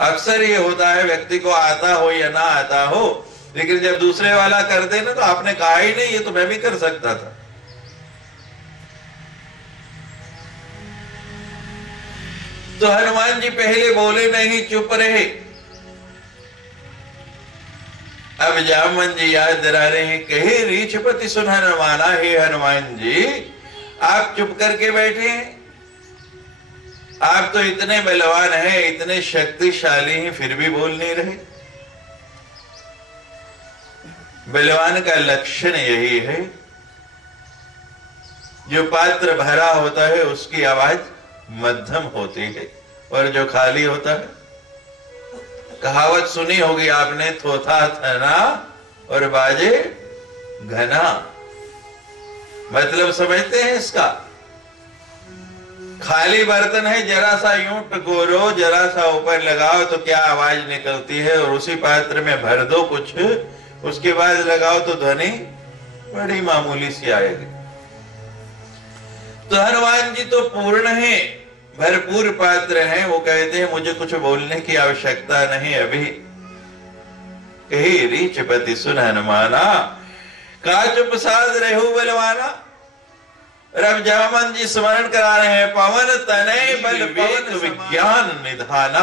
अक्सर ये होता है, व्यक्ति को आता हो या ना आता हो, लेकिन जब दूसरे वाला कर दे ना तो आपने कहा ही नहीं ये तो मैं भी कर सकता था। तो हनुमान जी पहले बोले नहीं, चुप रहे। अब जामन जी याद दिला रहे हैं, कहे रीछपति सुन हनुमाना, हे हनुमान जी आप चुप करके बैठे हैं, आप तो इतने बलवान हैं, इतने शक्तिशाली हैं, फिर भी बोल नहीं रहे। बलवान का लक्षण यही है, जो पात्र भरा होता है उसकी आवाज मध्यम होती है, और जो खाली होता है, कहावत सुनी होगी आपने, थोथा थना और बाजे घना। मतलब समझते हैं इसका? खाली बर्तन है, जरा सा यूं टकोरो, जरा सा ऊपर लगाओ तो क्या आवाज निकलती है, और उसी पात्र में भर दो कुछ, उसके बाद लगाओ तो ध्वनि बड़ी मामूली सी आएगी। तो हनुमान जी तो पूर्ण है, भरपूर पात्र हैं। वो कहते हैं मुझे कुछ बोलने की आवश्यकता नहीं अभी। कही रीछपति सुन हनुमाना, का चुप साध रहु बलवाना। रब जामन जी स्मरण करा रहे हैं, पवन तनय बल विवेक विज्ञान निधाना।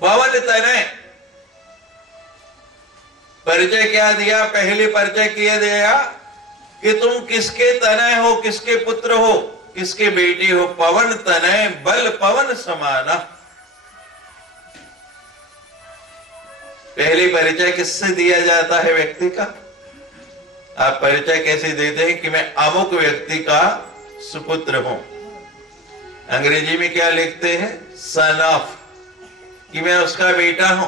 पवन तनय परिचय क्या दिया? पहले परिचय किया दिया कि तुम किसके तनय हो, किसके पुत्र हो, किसके बेटे हो। पवन तनय बल पवन समाना। पहले परिचय किससे दिया जाता है व्यक्ति का? आप परिचय कैसे देते हैं कि मैं अमुक व्यक्ति का सुपुत्र हूं। अंग्रेजी में क्या लिखते हैं? सन ऑफ, कि मैं उसका बेटा हूं।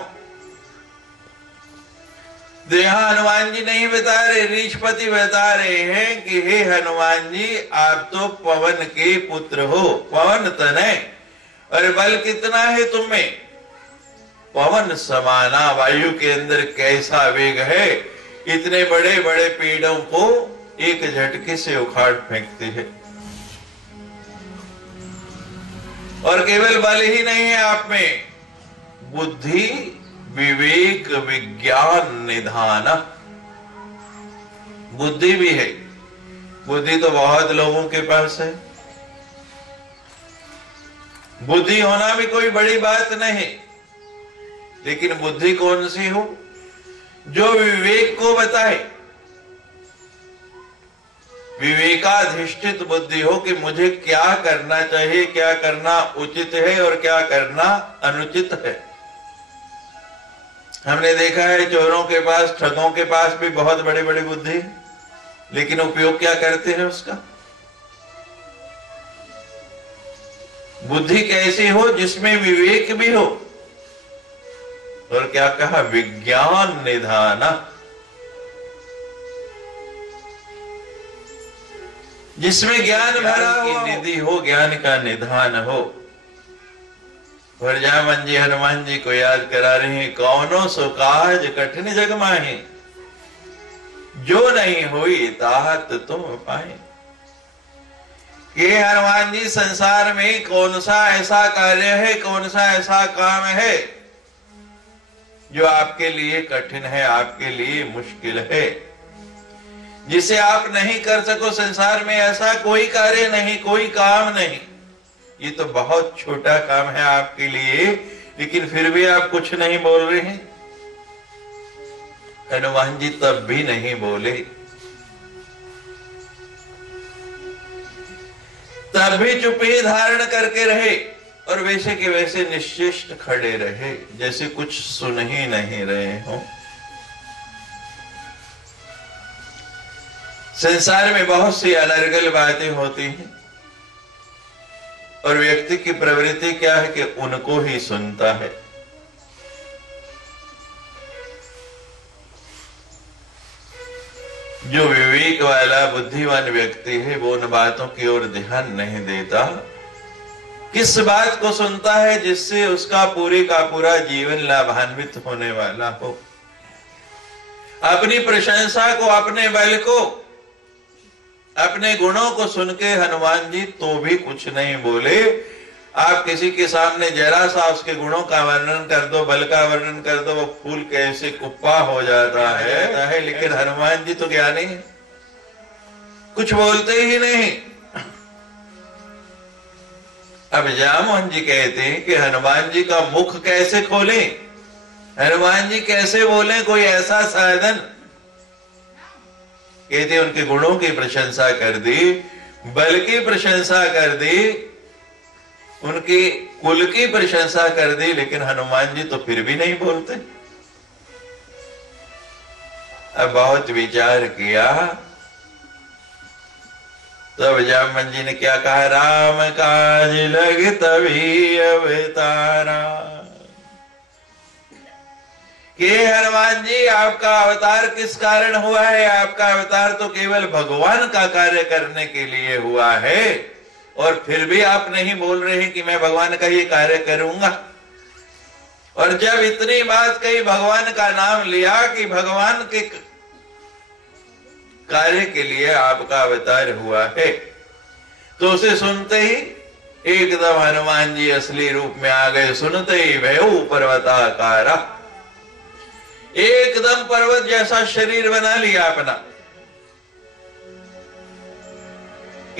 तो यहां हनुमान जी नहीं बता रहे, रीछपति बता रहे हैं कि हे हनुमान जी आप तो पवन के पुत्र हो, पवन तनय, और बल कितना है तुम में? पवन समाना। वायु के अंदर कैसा वेग है, इतने बड़े बड़े पेड़ों को एक झटके से उखाड़ फेंकते हैं। और केवल बल ही नहीं है आप में, बुद्धि विवेक विज्ञान निधान। बुद्धि भी है। बुद्धि तो बहुत लोगों के पास है। बुद्धि होना भी कोई बड़ी बात नहीं, लेकिन बुद्धि कौन सी हो? जो विवेक को बताए, विवेकाधिष्ठित बुद्धि हो कि मुझे क्या करना चाहिए, क्या करना उचित है और क्या करना अनुचित है। हमने देखा है चोरों के पास, ठगों के पास भी बहुत बड़ी बड़ी बुद्धि है, लेकिन उपयोग क्या करते हैं उसका? बुद्धि कैसी हो? जिसमें विवेक भी हो, और क्या कहा? विज्ञान निधान। जिसमें ज्ञान भरा हो, निधि हो, ज्ञान का निधान हो। और जामन जी हनुमान जी को याद करा रहे हैं, कौनो सो काज कठिन जग माहे, जो नहीं हुई ताहत तुम पाए। ये हनुमान जी संसार में कौन सा ऐसा कार्य है, कौन सा ऐसा काम है जो आपके लिए कठिन है, आपके लिए मुश्किल है, जिसे आप नहीं कर सको। संसार में ऐसा कोई कार्य नहीं, कोई काम नहीं। ये तो बहुत छोटा काम है आपके लिए, लेकिन फिर भी आप कुछ नहीं बोल रहे हैं। हनुमान जी तब भी नहीं बोले, तब भी चुप्पी धारण करके रहे, और वैसे के वैसे निश्चिष्ट खड़े रहे, जैसे कुछ सुन ही नहीं रहे हो। संसार में बहुत सी अलर्गल बातें होती हैं, और व्यक्ति की प्रवृत्ति क्या है कि उनको ही सुनता है। जो विवेक वाला बुद्धिमान व्यक्ति है वो उन बातों की ओर ध्यान नहीं देता। किस बात को सुनता है? जिससे उसका पूरे का पूरा जीवन लाभान्वित होने वाला हो। अपनी प्रशंसा को, अपने बल को, अपने गुणों को सुन के हनुमान जी तो भी कुछ नहीं बोले। आप किसी के सामने जरा सा उसके गुणों का वर्णन कर दो, बल का वर्णन कर दो, वो फूल कैसे कुप्पा हो जाता है। लेकिन हनुमान जी तो ज्ञानी है, कुछ बोलते ही नहीं। अब जामोहन जी कहते हैं कि हनुमान जी का मुख कैसे खोलें, हनुमान जी कैसे बोले, कोई ऐसा साधन। कहते उनके गुणों की प्रशंसा कर दी, बल की प्रशंसा कर दी, उनकी कुल की प्रशंसा कर दी, लेकिन हनुमान जी तो फिर भी नहीं बोलते। अब बहुत विचार किया, तब जामन जी ने क्या कहा, राम काज लग तभी अवतारा। कि हनुमान जी आपका अवतार किस कारण हुआ है? आपका अवतार तो केवल भगवान का कार्य करने के लिए हुआ है, और फिर भी आप नहीं बोल रहे हैं कि मैं भगवान का ये कार्य करूंगा। और जब इतनी बात कही, भगवान का नाम लिया कि भगवान के कार्य के लिए आपका अवतार हुआ है, तो उसे सुनते ही एकदम हनुमान जी असली रूप में आ गए। सुनते ही भयउ पर्वताकारा, एकदम पर्वत जैसा शरीर बना लिया अपना।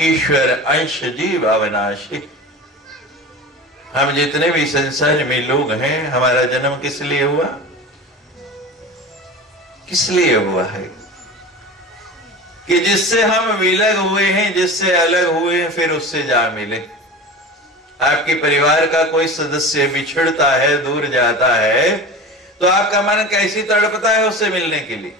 ईश्वर अंश जीव अविनाशी। हम जितने भी संसार में लोग हैं, हमारा जन्म किस लिए हुआ? किस लिए हुआ है? कि जिससे हम विलग हुए हैं, जिससे अलग हुए हैं, फिर उससे जा मिले। आपके परिवार का कोई सदस्य बिछड़ता है, दूर जाता है, तो आपका मन कैसी तड़पता है उससे मिलने के लिए?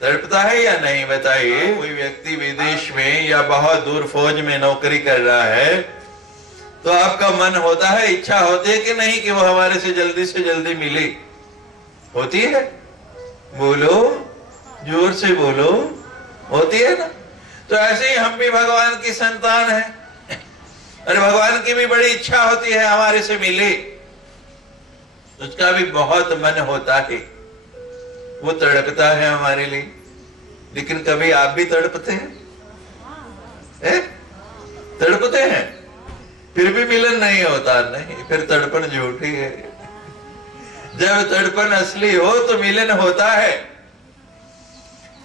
तड़पता है या नहीं बताइए? कोई व्यक्ति विदेश में या बहुत दूर फौज में नौकरी कर रहा है, तो आपका मन होता है, इच्छा होती है कि नहीं कि वो हमारे से जल्दी मिले? होती है? बोलो, जोर से बोलो, होती है ना? तो ऐसे ही हम भी भगवान की संतान हैं, और भगवान की भी बड़ी इच्छा होती है हमारे से मिले, उसका भी बहुत मन होता है, वो तड़पता है हमारे लिए। लेकिन कभी आप भी तड़पते हैं? तड़पते हैं, फिर भी मिलन नहीं होता? नहीं, फिर तड़पन झूठी है। जब तड़पन असली हो तो मिलन होता है।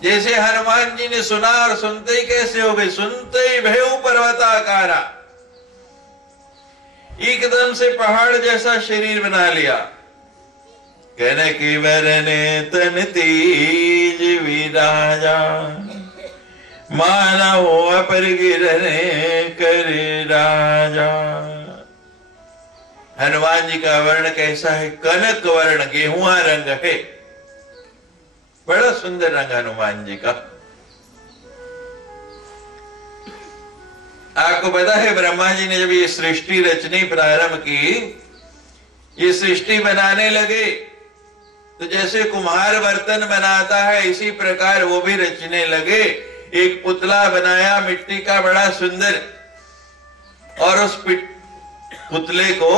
जैसे हनुमान जी ने सुना, और सुनते ही कैसे हो गए? सुनते ही भयउ पर्वताकारा, एकदम से पहाड़ जैसा शरीर बना लिया। कहने की वरने तन तेज विराजा, मानव अपर गिरने करे राजा। हनुमान जी का वर्ण कैसा है? कनक वर्ण, गेहुआ रंग है, बड़ा सुंदर रंग हनुमान जी का। आपको पता है, ब्रह्मा जी ने जब ये सृष्टि रचनी प्रारंभ की, ये सृष्टि बनाने लगे, तो जैसे कुम्हार बर्तन बनाता है, इसी प्रकार वो भी रचने लगे। एक पुतला बनाया मिट्टी का, बड़ा सुंदर, और उस पुतले को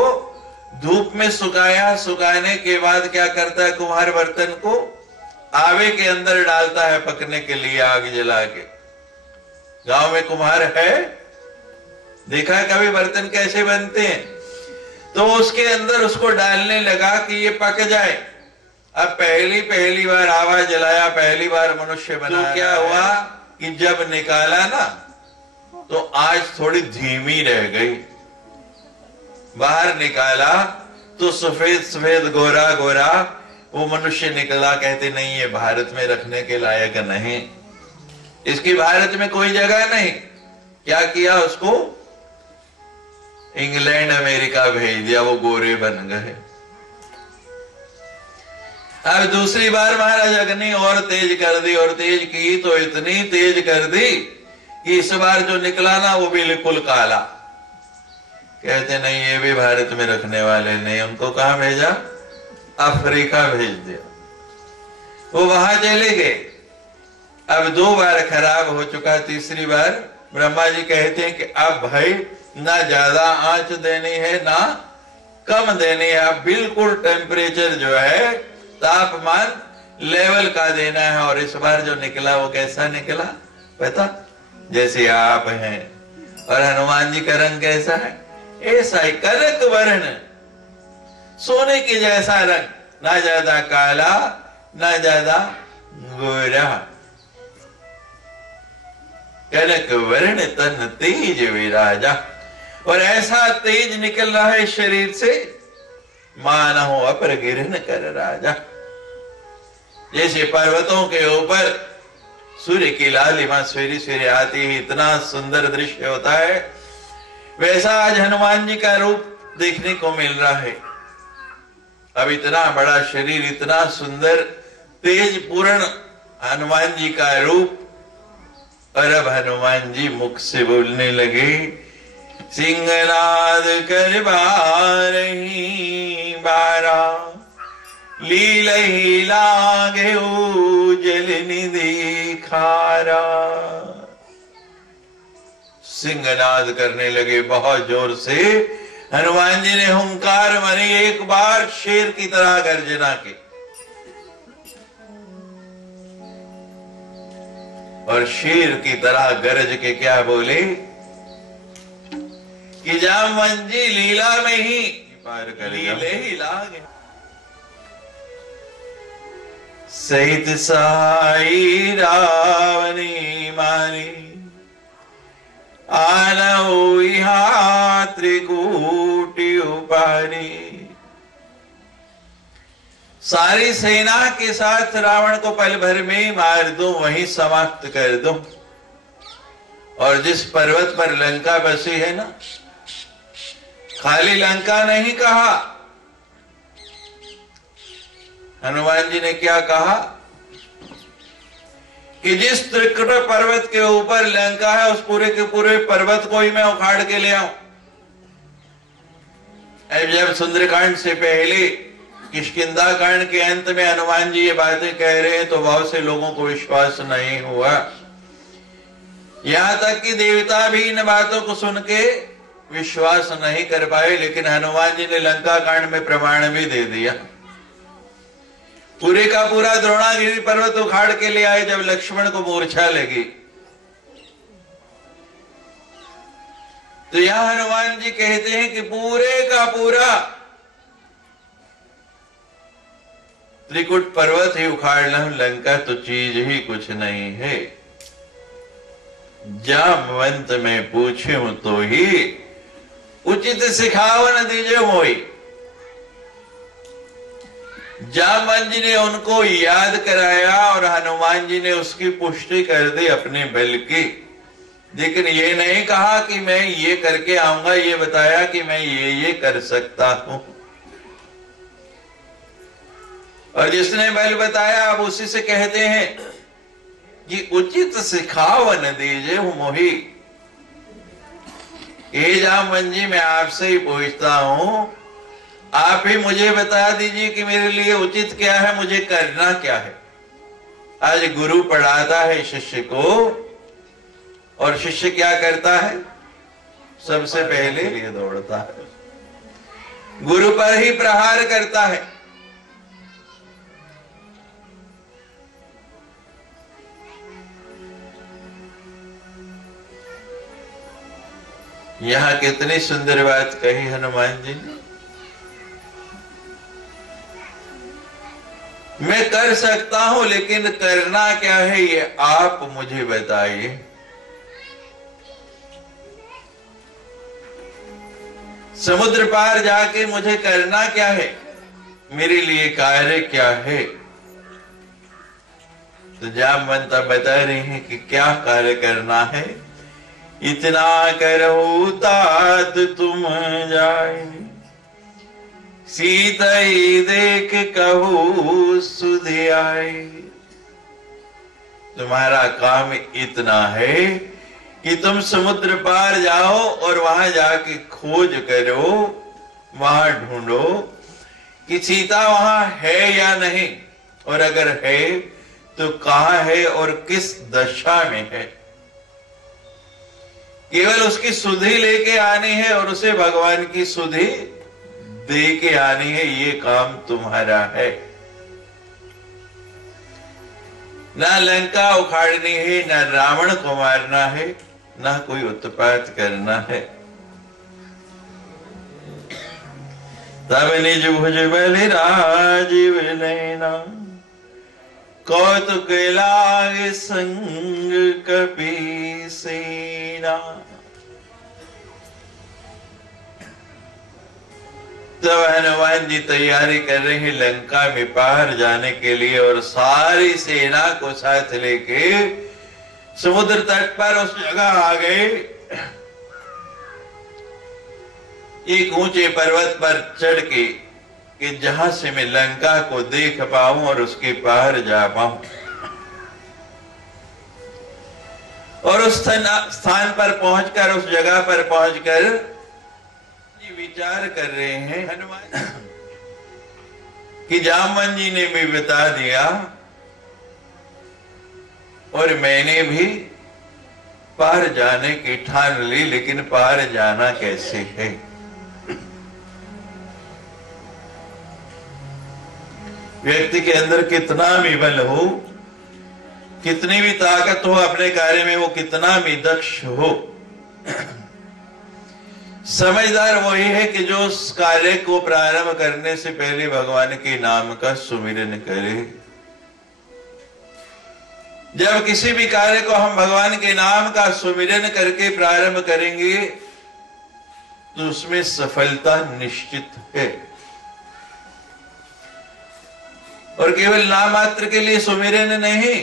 धूप में सुखाया। सुखाने के बाद क्या करता है? कुम्हार बर्तन को आवे के अंदर डालता है पकने के लिए, आग जला के। गांव में कुम्हार है, देखा है कभी बर्तन कैसे बनते हैं? तो उसके अंदर उसको डालने लगा कि ये पक जाए। अब पहली बार आवा जलाया, पहली बार मनुष्य बना, तो क्या हुआ कि जब निकाला ना, तो आज थोड़ी धीमी रह गई। बाहर निकाला तो सफेद सफेद गोरा गोरा वो मनुष्य निकला। कहते नहीं, ये भारत में रखने के लायक नहीं, इसकी भारत में कोई जगह नहीं। क्या किया? उसको इंग्लैंड अमेरिका भेज दिया, वो गोरे बन गए। अब दूसरी बार महाराज अग्नि और तेज कर दी, और तेज की तो इतनी तेज कर दी कि इस बार जो निकला ना, वो बिल्कुल काला। कहते नहीं, ये भी भारत में रखने वाले नहीं। उनको कहां भेजा? अफ्रीका भेज दिया। वो वहां चले गए। अब 2 बार खराब हो चुका, तीसरी बार ब्रह्मा जी कहते हैं कि अब भाई ना ज्यादा आंच देनी है ना कम देनी है, अब बिल्कुल टेम्परेचर जो है, तापमान लेवल का देना है। और इस बार जो निकला वो कैसा निकला पता? जैसे आप हैं। और हनुमान जी का रंग कैसा है? ऐसा ही कनक वर्ण, सोने के जैसा रंग, ना ज्यादा काला ना ज्यादा गोरा। कनक वर्ण तन तेज विराजा, और ऐसा तेज निकल रहा है शरीर से, मानो अपर गिरन कर राजा। जैसे पर्वतों के ऊपर सूर्य की लालिमा सवेरे सवेरे आती है, इतना सुंदर दृश्य होता है, वैसा आज हनुमान जी का रूप देखने को मिल रहा है। अब इतना बड़ा शरीर, इतना सुंदर तेज पूर्ण हनुमान जी का रूप, और अब हनुमान जी मुख से बोलने लगे, सिंहनाद कर बारही बारा, लीलहि लागे जल निधि खारा। सिंहनाद करने लगे बहुत जोर से। हनुमान जी ने हुंकार मारी एक बार शेर की तरह गर्जना की, और शेर की तरह गरज के क्या बोले कि जामवन जी लीला में ही पार कर लीले ही लागे, सहित साई रावणी मारी, आनऊ यहाँ त्रिकूटी उपारी। सारी सेना के साथ रावण को पल भर में मार दूं, वहीं समाप्त कर दूं। और जिस पर्वत पर लंका बसी है ना, खाली लंका नहीं कहा, हनुमान जी ने क्या कहा कि जिस त्रिकुट पर्वत के ऊपर लंका है, उस पूरे के पूरे पर्वत को ही मैं उखाड़ के ले आऊं। अब जब सुंदरकांड से पहले किष्किंधा कांड के अंत में हनुमान जी ये बातें कह रहे हैं, तो बहुत से लोगों को विश्वास नहीं हुआ। यहां तक कि देवता भी इन बातों को सुन के विश्वास नहीं कर पाए, लेकिन हनुमान जी ने लंका कांड में प्रमाण भी दे दिया। पूरे का पूरा द्रोणागिरी पर्वत उखाड़ के ले आए जब लक्ष्मण को मूर्छा लगी। तो यहां हनुमान जी कहते हैं कि पूरे का पूरा त्रिकुट पर्वत ही उखाड़ लूं, लंका तो चीज ही कुछ नहीं है। जामवंत में पूछूं तो ही उचित सिखावन दीजे मोई। जामवंत जी ने उनको याद कराया और हनुमान जी ने उसकी पुष्टि कर दी अपने बल की, लेकिन ये नहीं कहा कि मैं ये करके आऊंगा, ये बताया कि मैं ये कर सकता हूं। और जिसने बल बताया अब उसी से कहते हैं कि उचित सिखावन दीजे मोही। ए जामवंत जी, मैं आपसे ही पूछता हूं, आप ही मुझे बता दीजिए कि मेरे लिए उचित क्या है, मुझे करना क्या है। आज गुरु पढ़ाता है शिष्य को, और शिष्य क्या करता है, सबसे पहले लिए दौड़ता है, गुरु पर ही प्रहार करता है। यहां कितनी सुंदर बात कही हनुमान जी ने। मैं कर सकता हूं, लेकिन करना क्या है ये आप मुझे बताइए। समुद्र पार जाके मुझे करना क्या है, मेरे लिए कार्य क्या है। तो जामवंत बता रहे हैं कि क्या कार्य करना है। इतना करो तात तुम जाए, सीता ही देख कहो सुध आए। तुम्हारा काम इतना है कि तुम समुद्र पार जाओ और वहां जाके खोज करो, वहां ढूंढो कि सीता वहां है या नहीं, और अगर है तो कहां है और किस दशा में है। केवल उसकी सुधि लेके आनी है और उसे भगवान की सुधि दे के आनी है, ये काम तुम्हारा है। ना लंका उखाड़नी है, ना रावण को मारना है, ना कोई उत्पात करना है। तब निज भुज बल राजीव नैना, कौतुक लाग संग कपि सेना। तब हनुमान जी तैयारी कर रहे हैं लंका में पार जाने के लिए, और सारी सेना को साथ लेके समुद्र तट पर उस जगह आ गए। एक ऊंचे पर्वत पर चढ़ के कि जहां से मैं लंका को देख पाऊं और उसके पार जा पाऊं। और उस स्थान पर पहुंचकर, उस जगह पर पहुंचकर विचार कर रहे हैं हनुमान कि जामवन जी ने भी बता दिया और मैंने भी पार जाने की ठान ली, लेकिन पार जाना कैसे है। व्यक्ति के अंदर कितना भी बल हो, कितनी भी ताकत हो, अपने कार्य में वो कितना भी दक्ष हो, समझदार वही है कि जो उस कार्य को प्रारंभ करने से पहले भगवान के नाम का सुमिरन करे। जब किसी भी कार्य को हम भगवान के नाम का सुमिरन करके प्रारंभ करेंगे तो उसमें सफलता निश्चित है। और केवल नाम मात्र के लिए सुमिरन नहीं,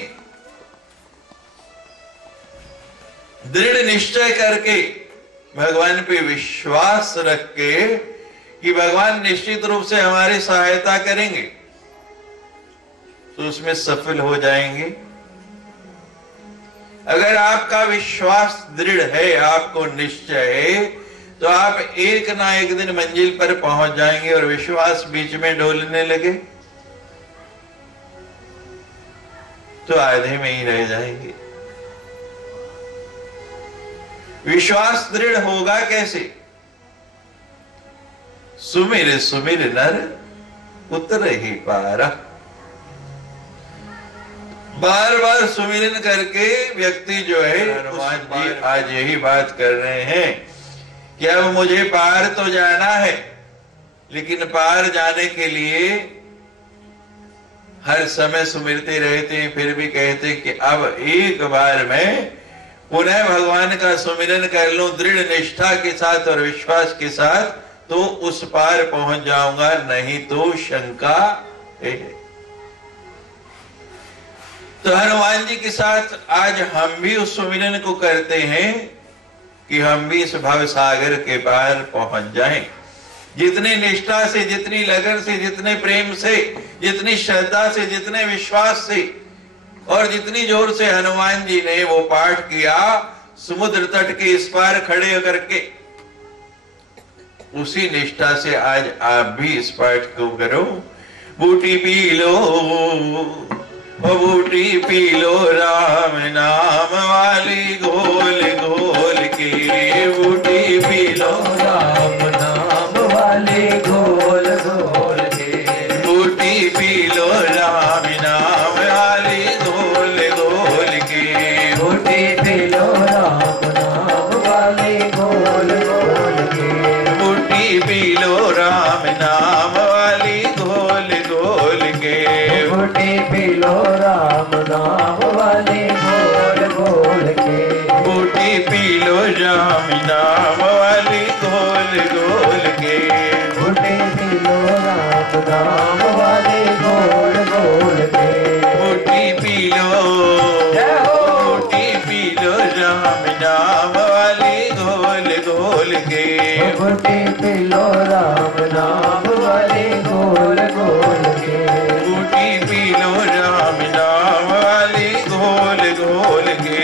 दृढ़ निश्चय करके, भगवान पे विश्वास रख के कि भगवान निश्चित रूप से हमारी सहायता करेंगे, तो उसमें सफल हो जाएंगे। अगर आपका विश्वास दृढ़ है, आपको निश्चय है, तो आप एक ना एक दिन मंजिल पर पहुंच जाएंगे। और विश्वास बीच में डोलने लगे तो आधे में ही रह जाएंगे। विश्वास दृढ़ होगा कैसे? सुमिर सुमिर नर उतर ही पारा। बार बार सुमिरन करके व्यक्ति जो है, हनुमान जी आज यही बात कर रहे हैं कि अब मुझे पार तो जाना है, लेकिन पार जाने के लिए हर समय सुमिरते रहते हैं, फिर भी कहते हैं कि अब एक बार मैं पुनः भगवान का सुमिरन कर लूं दृढ़ निष्ठा के साथ और विश्वास के साथ, तो उस पार पहुंच जाऊंगा, नहीं तो शंका है। तो हनुमान जी के साथ आज हम भी उस सुमिरन को करते हैं कि हम भी इस भव सागर के पार पहुंच जाएं। जितनी निष्ठा से, जितनी लगन से, जितने प्रेम से, जितनी श्रद्धा से, जितने विश्वास से और जितनी जोर से हनुमान जी ने वो पाठ किया समुद्र तट के इस पार खड़े होकर के, उसी निष्ठा से आज आप भी इस पाठ को करो। बूटी पी लो, बूटी पी लो राम नाम वाली घोल घोल के, बूटी पी लो राम नाम वाली घोल घोल के, बूटी पी लो राम नाम वाली घोल घोल के, बूटी पी लो राम नाम वाली घोल घोल के, बूटी पी लो राम नाम वाली घोल घोल के, बूटी पी लो राम नाम वाली घोल घोल के, बूटी पी लो राम नाम वाली घोल घोल के, बूटी पी लो राम नाम वाली घोल घोल के, बूटी पी लो, बूटी पी लो राम नाम वाली घोल घोल के, बूटी पी लो राम नाम वाली घोल घोल के, बूटी पी लो राम नाम वाली घोल घोल के,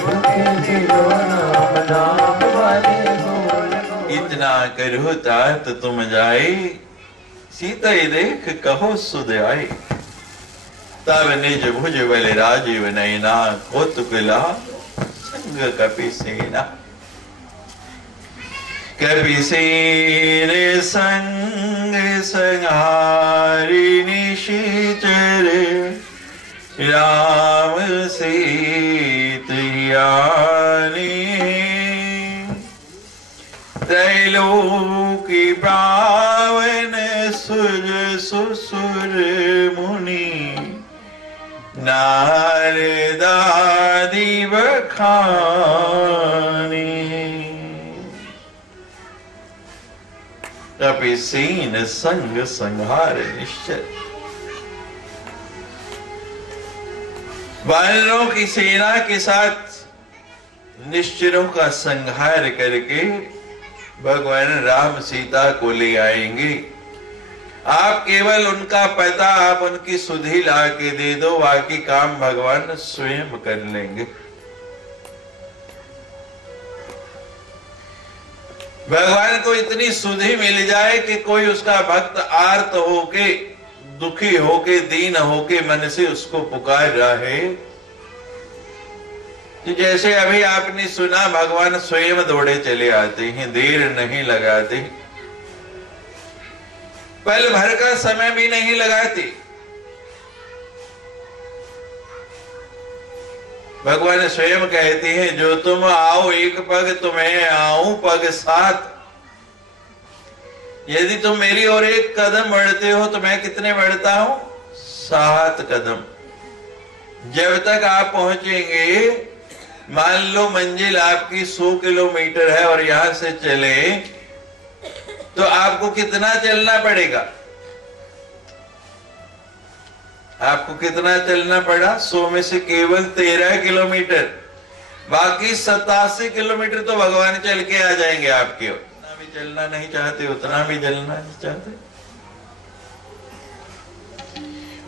बूटी पी लो राम नाम वाली घोल घोल। इतना करो तात तुम जाए, सीता देख कहो सुध आए, तब निज भुज बल राजीव नैना, कौतुक लाग संग कपि सेना। कपि सेन संग संहारी निशिचर, राम सीत यानी, त्रैलोकी पावन सुर सुसुर मुनि नारदादि बखानी। कपिसेन संग संहार निश्चय। वानरों की सेना के साथ निश्चरों का संहार करके भगवान राम सीता को ले आएंगे। आप केवल उनका पता, आप उनकी सुधि ला के दे दो, बाकी काम भगवान स्वयं कर लेंगे। भगवान को इतनी सुधि मिल जाए कि कोई उसका भक्त आर्त होके, दुखी होके, दीन होके मन से उसको पुकार रहा है, कि जैसे अभी आपने सुना भगवान स्वयं दौड़े चले आते हैं, देर नहीं लगाते, पल भर का समय भी नहीं लगाते। भगवान स्वयं कहते हैं, जो तुम आओ एक पग तुम्हें आऊं पग साथ। यदि तुम मेरी ओर एक कदम बढ़ते हो तो मैं कितने बढ़ता हूं? 7 कदम। जब तक आप पहुंचेंगे, मान लो मंजिल आपकी 100 किलोमीटर है और यहां से चले तो आपको कितना चलना पड़ेगा? आपको कितना चलना पड़ा? 100 में से केवल 13 किलोमीटर, बाकी 87 किलोमीटर तो भगवान चल के आ जाएंगे आपके। उतना भी चलना नहीं चाहते, उतना भी चलना नहीं चाहते।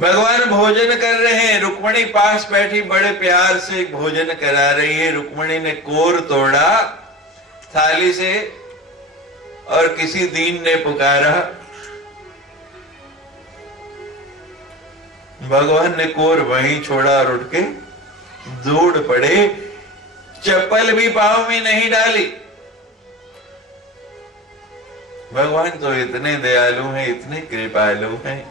भगवान भोजन कर रहे हैं, रुक्मणी पास बैठी बड़े प्यार से भोजन करा रही है। रुक्मणी ने कोर तोड़ा थाली से और किसी दीन ने पुकारा, भगवान ने कोर वहीं छोड़ा और उठ के दौड़ पड़े, चप्पल भी पांव में नहीं डाली। भगवान तो इतने दयालु हैं, इतने कृपालु हैं।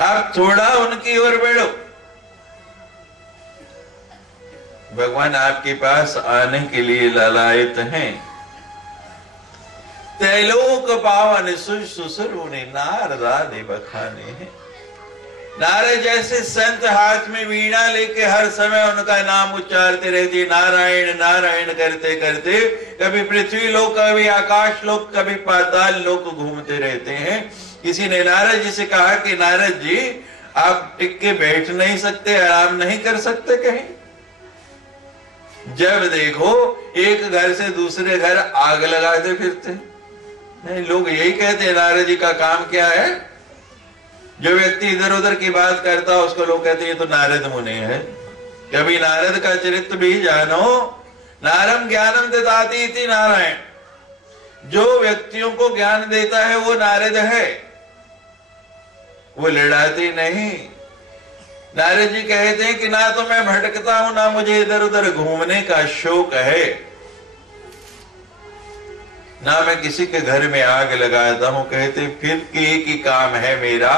आप थोड़ा उनकी ओर बढ़ो, भगवान आपके पास आने के लिए लालायित हैं। त्रैलोक पावन सुसुर मुनि नारदादि बखाने हैं। नारद जैसे संत हाथ में वीणा लेके हर समय उनका नाम उच्चारते रहते, नारायण नारायण करते करते कभी पृथ्वी लोक, कभी आकाश लोक, कभी पाताल लोक घूमते रहते हैं। किसी ने नारद जी से कहा कि नारद जी आप टिक के बैठ नहीं सकते, आराम नहीं कर सकते कहीं? जब देखो एक घर से दूसरे घर आग लगाते फिरते। नहीं, लोग यही कहते हैं नारद जी का काम क्या है? जो व्यक्ति इधर उधर की बात करता है उसको लोग कहते हैं ये तो नारद मुनि है। कभी नारद का चरित्र भी जानो। नारम ज्ञानम ददाति इति नारायण। जो व्यक्तियों को ज्ञान देता है वो नारद है, वो लड़ाते नहीं। नारद जी कहते हैं कि ना तो मैं भटकता हूं, ना मुझे इधर उधर घूमने का शौक है, ना मैं किसी के घर में आग लगाता हूं। कहते फिर कि एक ही काम है मेरा,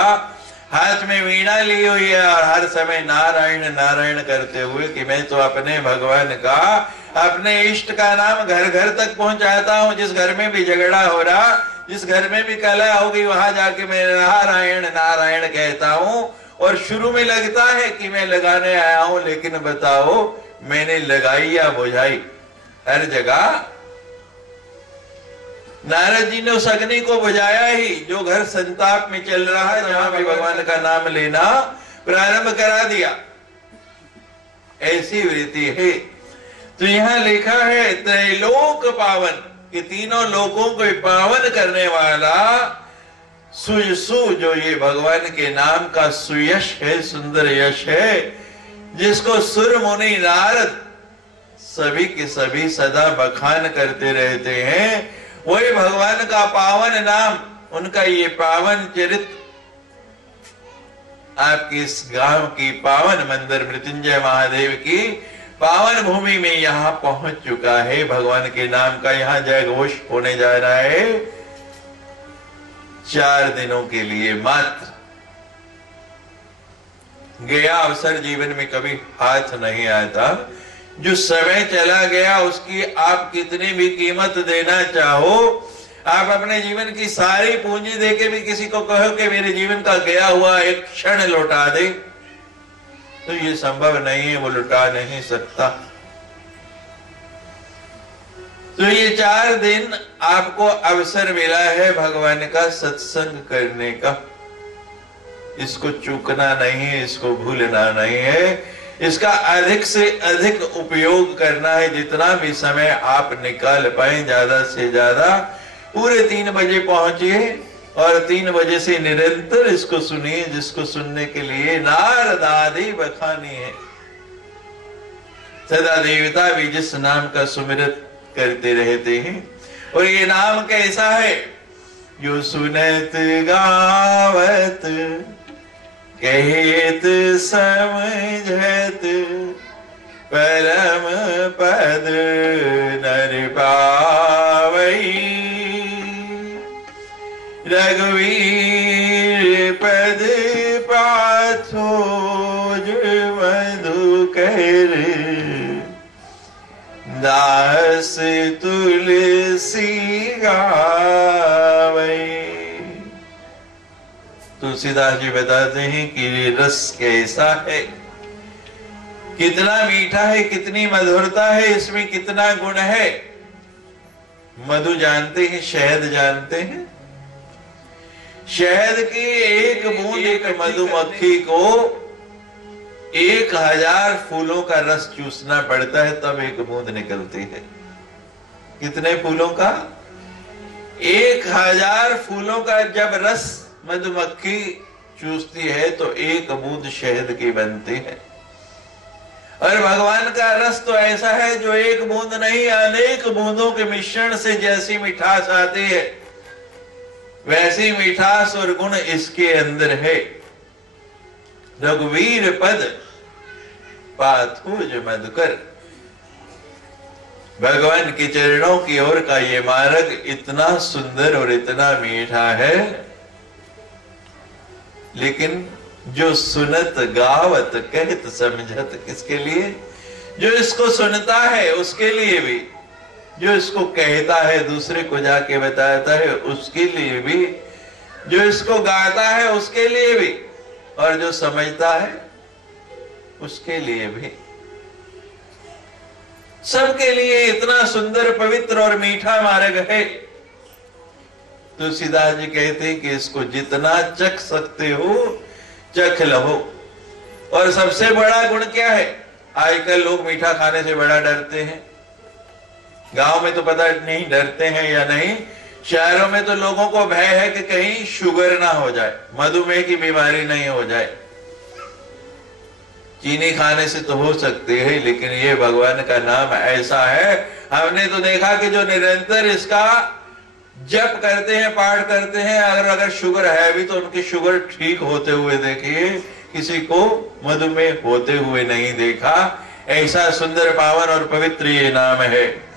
हाथ में वीणा ली हुई है और हर समय नारायण नारायण करते हुए कि मैं तो अपने भगवान का, अपने इष्ट का नाम घर घर तक पहुंचाता हूं। जिस घर में भी झगड़ा हो रहा, जिस घर में भी कलह होगी, वहां जाके मैं नारायण नारायण कहता हूं। और शुरू में लगता है कि मैं लगाने आया हूं, लेकिन बताओ मैंने लगाई या बुझाई? हर जगह नारद जी ने उस अग्नि को बुझाया ही। जो घर संताप में चल रहा है, जहां भी भगवान का नाम लेना प्रारंभ करा दिया। ऐसी वृत्ति है। तो यहां लिखा है त्रैलोक पावन, कि तीनों लोगों को पावन करने वाला सुयसु, जो ये भगवान के नाम का सुयश है, सुंदर यश है, जिसको सुर मुनि नारद सभी के सभी सदा बखान करते रहते हैं। वही भगवान का पावन नाम, उनका ये पावन चरित्र आपके इस गांव की पावन मंदिर मृत्युंजय महादेव की पावन भूमि में यहां पहुंच चुका है। भगवान के नाम का यहां जयघोष होने जा रहा है 4 दिनों के लिए मात्र। गया अवसर जीवन में कभी हाथ नहीं आता। जो समय चला गया उसकी आप कितनी भी कीमत देना चाहो, आप अपने जीवन की सारी पूंजी देके भी किसी को कहो कि मेरे जीवन का गया हुआ एक क्षण लौटा दे, तो ये संभव नहीं है, वो लौटा नहीं सकता। तो ये 4 दिन आपको अवसर मिला है भगवान का सत्संग करने का। इसको चूकना नहीं है, इसको भूलना नहीं है, इसका अधिक से अधिक उपयोग करना है। जितना भी समय आप निकाल पाए ज्यादा से ज्यादा, पूरे 3 बजे पहुंचिए और 3 बजे से निरंतर इसको सुनिए, जिसको सुनने के लिए नारद आदि बखानी है। सदा देवता भी जिस नाम का सुमिरत करते रहते हैं, और ये नाम कैसा है? जो सुनत गावत कहत समझत परम पद नर पावई, रघुवीर पद पाथोज मधुकर, दास तुलसी गावै। तुलसीदास जी बताते हैं कि ये रस कैसा है, कितना मीठा है, कितनी मधुरता है, इसमें कितना गुण है। मधु जानते हैं, शहद जानते हैं? शहद की एक बूंद एक मधुमक्खी को 1000 फूलों का रस चूसना पड़ता है, तब एक बूंद निकलती है। कितने फूलों का? 1000 फूलों का जब रस मधुमक्खी चूसती है तो एक बूंद शहद की बनती है। और भगवान का रस तो ऐसा है जो एक बूंद नहीं, अनेक बूंदों के मिश्रण से जैसी मिठास आती है, वैसी मिठास और गुण इसके अंदर है। रघुवीर पद पाथोज मधुकर, भगवान के चरणों की ओर का ये मार्ग इतना सुंदर और इतना मीठा है, लेकिन जो सुनत गावत कहत समझत, किसके लिए? जो इसको सुनता है उसके लिए भी, जो इसको कहता है दूसरे को जाके बताता है उसके लिए भी, जो इसको गाता है उसके लिए भी, और जो समझता है उसके लिए भी, सबके लिए इतना सुंदर पवित्र और मीठा मार्ग है। तुलसीदास जी कहते हैं कि इसको जितना चख सकते हो चख लो। और सबसे बड़ा गुण क्या है? आजकल लोग मीठा खाने से बड़ा डरते हैं। गांव में तो पता नहीं डरते हैं या नहीं, शहरों में तो लोगों को भय है कि कहीं शुगर ना हो जाए, मधुमेह की बीमारी नहीं हो जाए। चीनी खाने से तो हो सकती है, लेकिन ये भगवान का नाम ऐसा है, हमने तो देखा कि जो निरंतर इसका जप करते हैं, पाठ करते हैं, अगर शुगर है भी तो उनकी शुगर ठीक होते हुए देखिए, किसी को मधुमेह होते हुए नहीं देखा। ऐसा सुंदर पावन और पवित्र ये नाम है।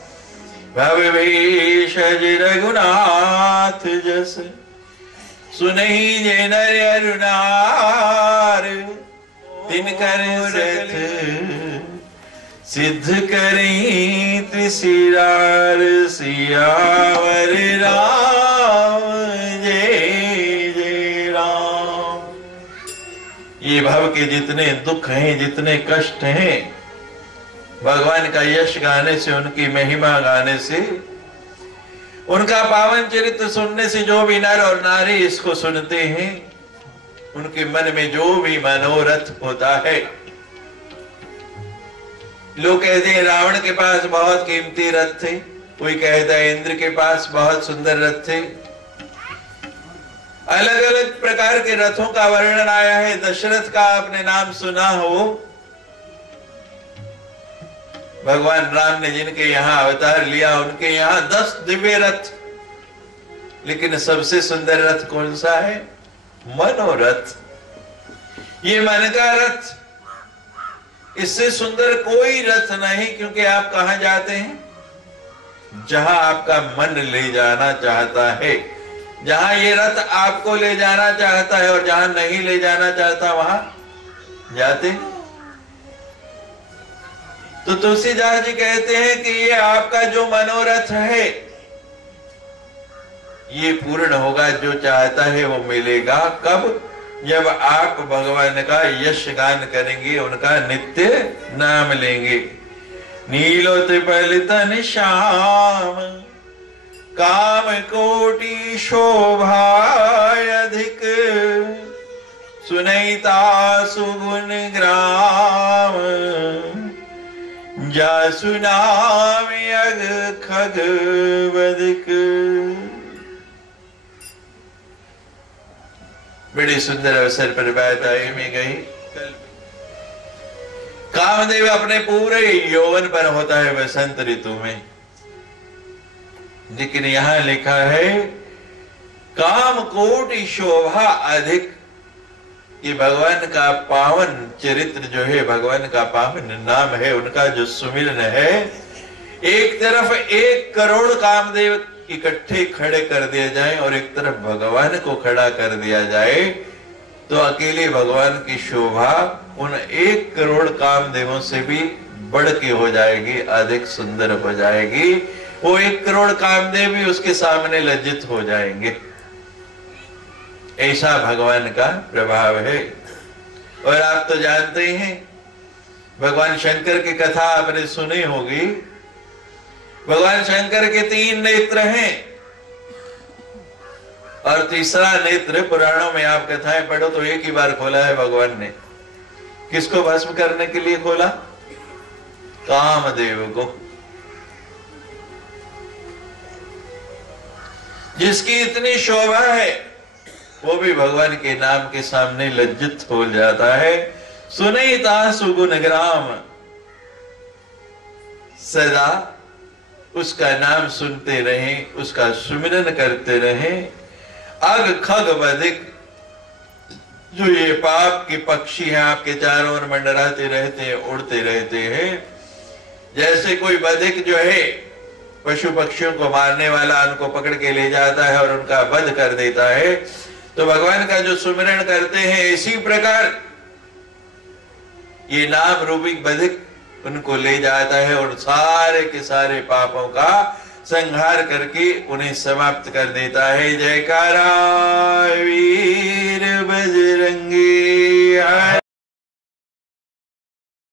भवभीषज रघुनाथ जस सुनहि जे नर अरुणार, तिनकर सथ सिद्ध करी त्रिशिरार, सियावर राम जय जय राम। ये भव के जितने दुख हैं, जितने कष्ट हैं, भगवान का यश गाने से, उनकी महिमा गाने से, उनका पावन चरित्र सुनने से जो भी नर और नारी इसको सुनते हैं, उनके मन में जो भी मनोरथ होता है। लोग कहते हैं रावण के पास बहुत कीमती रथ थे, कोई कहता है इंद्र के पास बहुत सुंदर रथ थे। अलग अलग प्रकार के रथों का वर्णन आया है। दशरथ का आपने नाम सुना हो, भगवान राम ने जिनके यहाँ अवतार लिया उनके यहाँ 10 दिव्य रथ, लेकिन सबसे सुंदर रथ कौन सा है? मनोरथ। ये मन का रथ, इससे सुंदर कोई रथ नहीं, क्योंकि आप कहां जाते हैं? जहां आपका मन ले जाना चाहता है। जहां ये रथ आपको ले जाना चाहता है और जहां नहीं ले जाना चाहता वहां जाते। तो तुलसीदास जी कहते हैं कि ये आपका जो मनोरथ है ये पूर्ण होगा, जो चाहता है वो मिलेगा। कब? जब आप भगवान का यश गान करेंगे, उनका नित्य नाम लेंगे। नीलोत्पलितन श्याम काम कोटि शोभा अधिक, सुनैता सुगुण ग्राम जासु नाम यग खग बधिक। बड़ी सुंदर अवसर पर बात आई में गई। कामदेव अपने पूरे यौवन पर होता है बसंत ऋतु में, लेकिन यहां लिखा है काम कोटि शोभा अधिक। ये भगवान का पावन चरित्र जो है, भगवान का पावन नाम है, उनका जो सुमिरन है, एक तरफ 1 करोड़ कामदेव इकट्ठे खड़े कर दिए जाए और एक तरफ भगवान को खड़ा कर दिया जाए, तो अकेले भगवान की शोभा उन 1 करोड़ कामदेवों से भी बढ़ के हो जाएगी, अधिक सुंदर हो जाएगी। वो 1 करोड़ कामदेव भी उसके सामने लज्जित हो जाएंगे। ऐसा भगवान का प्रभाव है। और आप तो जानते हैं, भगवान शंकर की कथा आपने सुनी होगी। भगवान शंकर के 3 नेत्र हैं और तीसरा नेत्र पुराणों में आप कथाएं पढ़ो तो एक ही बार खोला है भगवान ने। किसको भस्म करने के लिए खोला? कामदेव को। जिसकी इतनी शोभा है वो भी भगवान के नाम के सामने लज्जित हो जाता है। सुनैता सुगुण ग्राम, सदा उसका नाम सुनते रहें, उसका सुमिरन करते रहें। अग खग बधिक, जो ये पाप के पक्षी हैं आपके चारों ओर मंडराते रहते हैं, उड़ते रहते हैं, जैसे कोई बधिक जो है पशु पक्षियों को मारने वाला उनको पकड़ के ले जाता है और उनका वध कर देता है, तो भगवान का जो सुमिरन करते हैं इसी प्रकार ये नाम रूपी बधिक उनको ले जाता है और सारे के सारे पापों का संहार करके उन्हें समाप्त कर देता है। जयकारा वीर बजरंगी।